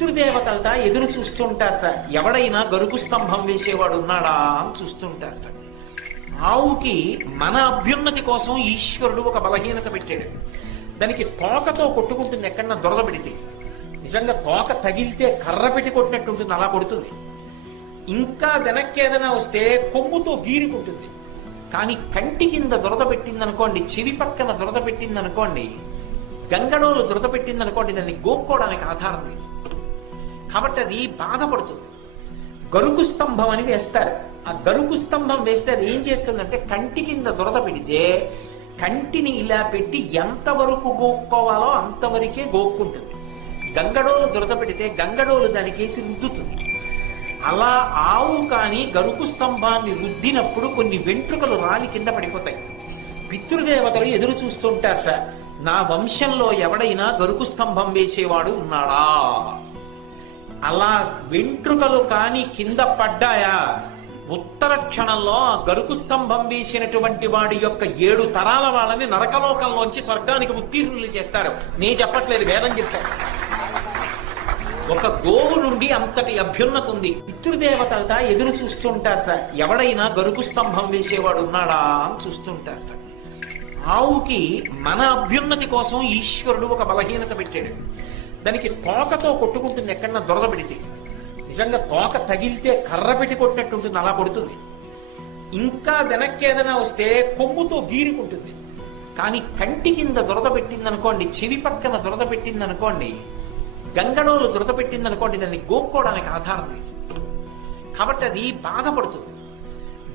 పితృదేవతలట ఎదురు చూస్తుంటారట, ఎవడైనా గరుకు స్తంభం వేసేవాడు ఉన్నాడా అని చూస్తుంటారట. ఆవుకి మన అభ్యున్నతి కోసం ఈశ్వరుడు ఒక బలహీనత పెట్టాడు. దానికి తోకతో కొట్టుకుంటుంది ఎక్కడన్నా దొరద పెడితే. నిజంగా తోక తగిలితే కర్ర పెట్టి కొట్టినట్టు ఉంటుంది, అలా కొడుతుంది. ఇంకా వెనక్కి ఏదైనా వస్తే కొమ్ముతో గీరుకుంటుంది. కానీ కంటి కింద దురద పెట్టిందనుకోండి, చెవి పక్కన దురద పెట్టిందనుకోండి, గంగడోలు దురద పెట్టిందనుకోండి, దాన్ని గోక్కోవడానికి ఆధారం లేదు. కాబట్టి అది బాధపడుతుంది. గరుకు స్తంభం అని వేస్తారు. ఆ గరుకు స్తంభం వేస్తే అది ఏం చేస్తుందంటే, కంటి కింద దురద పెడితే కంటిని ఇలా పెట్టి ఎంతవరకు గోక్కోవాలో అంతవరకే గోక్కుంటుంది. గంగడోలు దురద పెడితే గంగడోలు దానికేసి రుద్దుతుంది. అలా ఆవు కానీ గరుకు స్తంభాన్ని రుద్దినప్పుడు కొన్ని వెంట్రుకలు రాలి కింద పడిపోతాయి. పితృదేవతలు ఎదురు చూస్తుంటారట, నా వంశంలో ఎవడైనా గరుకు స్తంభం వేసేవాడు ఉన్నాడా. అలా వెంట్రుకలు కాని కింద పడ్డాయా, ఉత్తర క్షణంలో గరుకు స్తంభం వేసినటువంటి వాడి యొక్క 7 తరాల వాళ్ళని నరకలోకంలోంచి స్వర్గానికి ఉత్తీర్ణులు చేస్తారు. నేను చెప్పట్లేదు, వేదం చెప్తారు. ఒక గోవు నుండి అంతటి అభ్యున్నత ఉంది. పితృదేవతలట ఎదురు చూస్తుంటారట, ఎవడైనా గరుకు స్తంభం వేసేవాడు ఉన్నాడా అని చూస్తుంటారట. ఆవుకి మన అభ్యున్నతి కోసం ఈశ్వరుడు ఒక బలహీనత పెట్టాడు. దానికి తోకతో కొట్టుకుంటుంది ఎక్కడన్నా దొరద పెడితే. నిజంగా తోక తగిలితే కర్ర పెట్టి కొట్టినట్టు ఉంటుంది, అలా కొడుతుంది. ఇంకా వెనక్కి ఏదైనా వస్తే కొమ్ముతో గీరుకుంటుంది. కానీ కంటి కింద దురద పెట్టిందనుకోండి, చెవి పక్కన దురద పెట్టిందనుకోండి, గంగడోలు దురద పెట్టిందనుకోండి, దాన్ని గోక్కోవడానికి ఆధారం లేదు. కాబట్టి అది బాధపడుతుంది.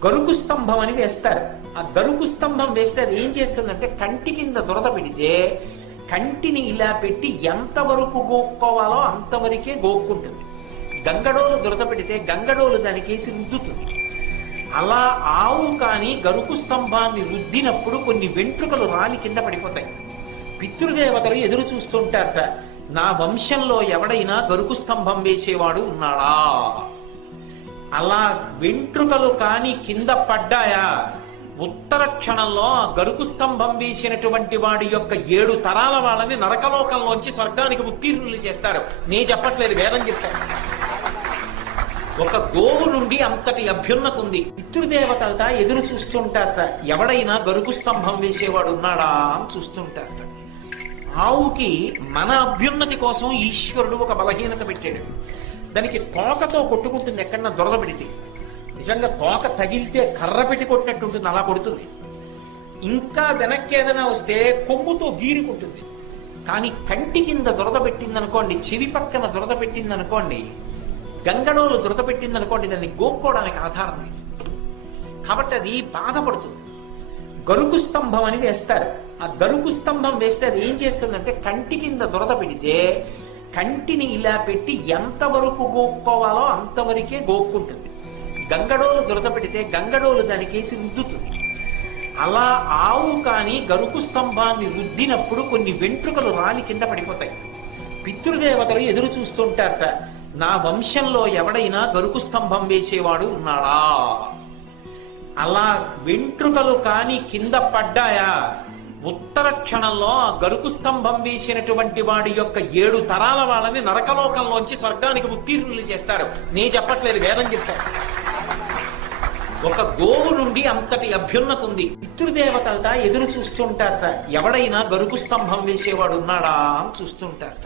గరుకు స్తంభం అని వేస్తారు. ఆ గరుకు స్తంభం వేస్తే అది ఏం చేస్తుందంటే, కంటి కింద దురద పెడితే కంటిని ఇలా పెట్టి ఎంతవరకు గోక్కోవాలో అంతవరకే గోక్కుంటుంది. గంగడోలు దురద పెడితే గంగడోలు దానికేసి రుద్దుతుంది. అలా ఆవు కానీ గరుకు స్తంభాన్ని రుద్దినప్పుడు కొన్ని వెంట్రుకలు రాలి కింద పడిపోతాయి. పితృదేవతలు ఎదురు చూస్తుంటారట, నా వంశంలో ఎవడైనా గరుకు స్తంభం వేసేవాడు ఉన్నాడా. అలా వెంట్రుకలు కాని కింద పడ్డాయా, ఉత్తర క్షణంలో గరుకు స్తంభం వేసినటువంటి వాడి యొక్క 7 తరాల వాళ్ళని నరకలోకంలోంచి స్వర్గానికి ఉత్తీర్ణులు చేస్తారు. నేను చెప్పట్లేదు, వేదం చెప్తారు. ఒక గోవు నుండి అంతటి అభ్యున్నత ఉంది. పితృదేవతలట ఎదురు చూస్తుంటారట, ఎవడైనా గరుకు స్తంభం వేసేవాడు ఉన్నాడా అని చూస్తుంటారట. ఆవుకి మన అభ్యున్నతి కోసం ఈశ్వరుడు ఒక బలహీనత పెట్టాడు. దానికి తోకతో కొట్టుకుంటుంది ఎక్కడన్నా దొరద పెడితే. నిజంగా తోక తగిలితే కర్ర పెట్టి కొట్టినట్టు ఉంటుంది, అలా కొడుతుంది. ఇంకా వెనక్కి ఏదైనా వస్తే కొమ్ముతో గీరుకుంటుంది. కానీ కంటి కింద దురద పెట్టిందనుకోండి, చెవి పక్కన దురద పెట్టిందనుకోండి, గంగడోలు దురద పెట్టిందనుకోండి, దాన్ని గోక్కోవడానికి ఆధారం లేదు. కాబట్టి అది బాధపడుతుంది. గరుకు స్తంభం అని వేస్తారు. ఆ గరుకు స్తంభం వేస్తే అది ఏం చేస్తుందంటే, కంటి కింద దురద పెడితే కంటిని ఇలా పెట్టి ఎంతవరకు గోక్కోవాలో అంతవరకే గోక్కుంటుంది. గంగడోలు దురద పెడితే గంగడోలు దానికేసి రుద్దుతుంది. అలా ఆవు కానీ గరుకు స్తంభాన్ని రుద్దినప్పుడు కొన్ని వెంట్రుకలు రాలి కింద పడిపోతాయి. పితృదేవతలు ఎదురు చూస్తుంటారట, నా వంశంలో ఎవడైనా గరుకు స్తంభం వేసేవాడు ఉన్నాడా. అలా వెంట్రుకలు కాని కింద పడ్డాయా, ఉత్తర క్షణంలో గరుకు స్తంభం వేసినటువంటి వాడి యొక్క 7 తరాల వాళ్ళని నరకలోకంలోంచి స్వర్గానికి ఉత్తీర్ణులు చేస్తారు. నేను చెప్పట్లేదు, వేదం చెప్తారు. ఒక గోవు నుండి అంతటి అభ్యున్నత ఉంది. పితృదేవతలట ఎదురు చూస్తుంటారట, ఎవడైనా గరుకు స్తంభం వేసేవాడు ఉన్నాడా అని చూస్తుంటారట.